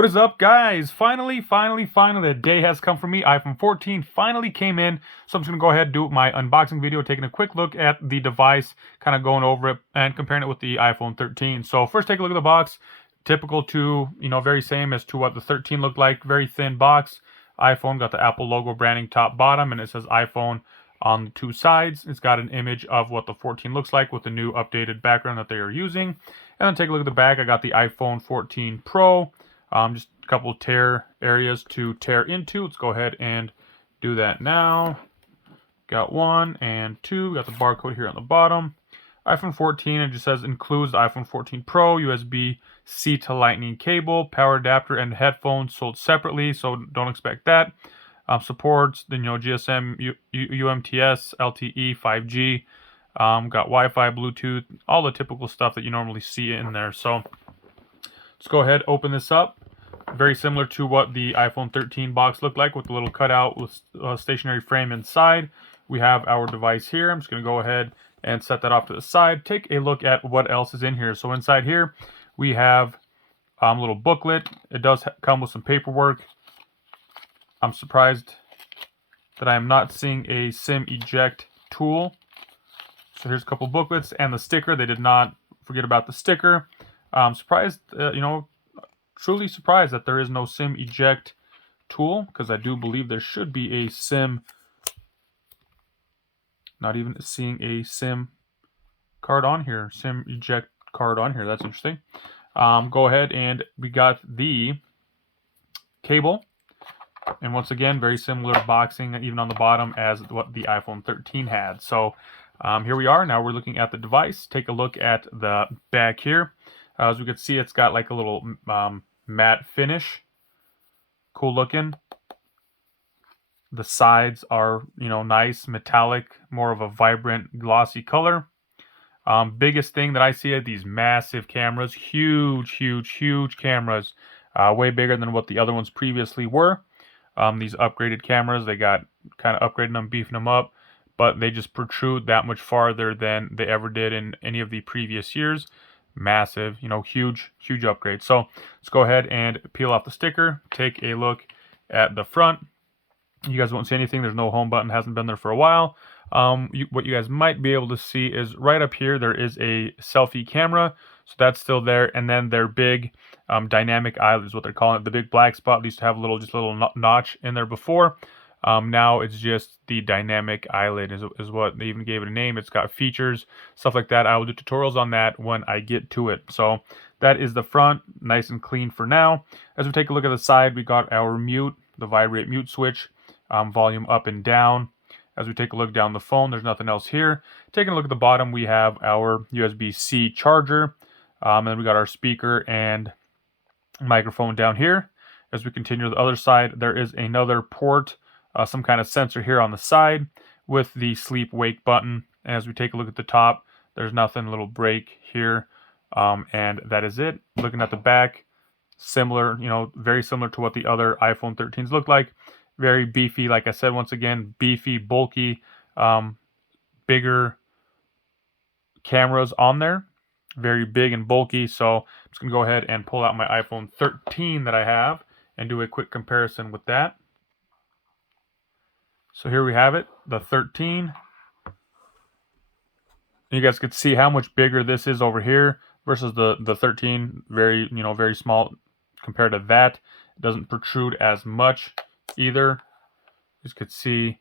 What is up, guys? Finally, the day has come for me. iPhone 14 finally came in, so I'm just going to go ahead and do my unboxing video, taking a quick look at the device, kind of going over it and comparing it with the iPhone 13. So first, take a look at the box. Typical to, very same as to what the 13 looked like. Very thin box. iPhone got the Apple logo branding top, bottom, and it says iPhone on the two sides. It's got an image of what the 14 looks like with the new updated background that they are using. And then take a look at the back. I got the iPhone 14 Pro. Just a couple of tear areas to tear into. Let's go ahead and do that now. Got one and two. Got the barcode here on the bottom. iPhone 14, it just says includes the iPhone 14 Pro, USB-C to Lightning cable, power adapter, and headphones sold separately, so don't expect that. Supports, GSM, UMTS, LTE, 5G. Got Wi-Fi, Bluetooth, all the typical stuff that you normally see in there. So let's go ahead, open this up. Very similar to what the iPhone 13 box looked like, with the little cutout with stationary frame inside. We have our device here. I'm just going to go ahead and set that off to the side. Take a look at what else is in here. So inside here, we have a little booklet. It does come with some paperwork. I'm surprised that I am not seeing a SIM eject tool. So here's a couple booklets and the sticker. They did not forget about the sticker. I'm surprised, truly surprised that there is no SIM eject tool, because I do believe there should be a SIM. Not even seeing a SIM card on here. SIM eject card on here. That's interesting. Go ahead, and we got the cable. And once again, very similar boxing, even on the bottom, as what the iPhone 13 had. So here we are. Now we're looking at the device. Take a look at the back here. As we can see, it's got like a little matte finish. Cool looking. The sides are, nice, metallic, more of a vibrant, glossy color. Biggest thing that I see are these massive cameras. Huge cameras. Way bigger than what the other ones previously were. These upgraded cameras, they got kind of upgrading them, beefing them up, but they just protrude that much farther than they ever did in any of the previous years. Massive, huge upgrade. So let's go ahead and peel off the sticker. Take a look at the front. You guys won't see anything. There's no home button. Hasn't been there for a while. What you guys might be able to see is right up here, there is a selfie camera. So that's still there. And then their big dynamic eyelid is what they're calling it. The big black spot. They used to have a little notch in there before. Now it's just the dynamic eyelid is what they even gave it a name. It's got features, stuff like that. I will do tutorials on that when I get to it. So that is the front, nice and clean for now. As we take a look at the side, we got our mute, the vibrate mute switch, volume up and down. As we take a look down the phone, there's nothing else here. Taking a look at the bottom, we have our USB-C charger. And then we got our speaker and microphone down here. As we continue to the other side, there is another port, some kind of sensor here on the side with the sleep wake button. And as we take a look at the top, there's nothing, a little break here. And that is it. Looking at the back, similar, very similar to what the other iPhone 13s look like. Very beefy, like I said, once again, beefy, bulky, bigger cameras on there. Very big and bulky. So I'm just going to go ahead and pull out my iPhone 13 that I have and do a quick comparison with that. So here we have it, the 13. You guys could see how much bigger this is over here versus the 13. Very, very small compared to that. It doesn't protrude as much either. You could see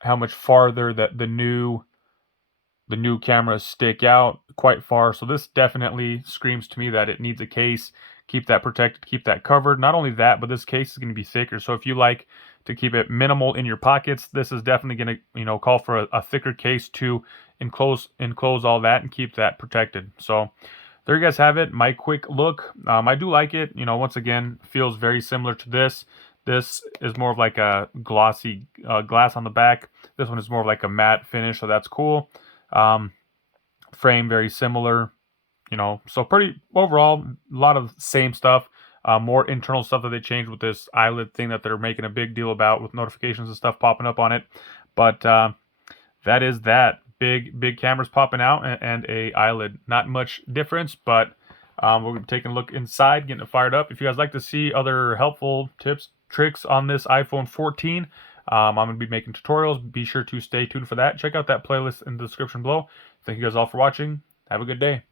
how much farther that the new cameras stick out, quite far. So this definitely screams to me that it needs a case. Keep that protected, keep that covered. Not only that, but this case is going to be thicker. So if you like to keep it minimal in your pockets, this is definitely going to call for a thicker case to enclose all that and keep that protected. So there you guys have it, my quick look. I do like it. Once again, feels very similar to this. This is more of like a glossy glass on the back. This one is more of like a matte finish, so that's cool. Frame very similar, so pretty overall, a lot of same stuff. More internal stuff that they changed with this eyelid thing that they're making a big deal about, with notifications and stuff popping up on it. But that is that. Big cameras popping out and a eyelid. Not much difference, but We'll be taking a look inside, getting it fired up. If you guys like to see other helpful tips, tricks on this iPhone 14, I'm going to be making tutorials. Be sure to stay tuned for that. Check out that playlist in the description below. Thank you guys all for watching. Have a good day.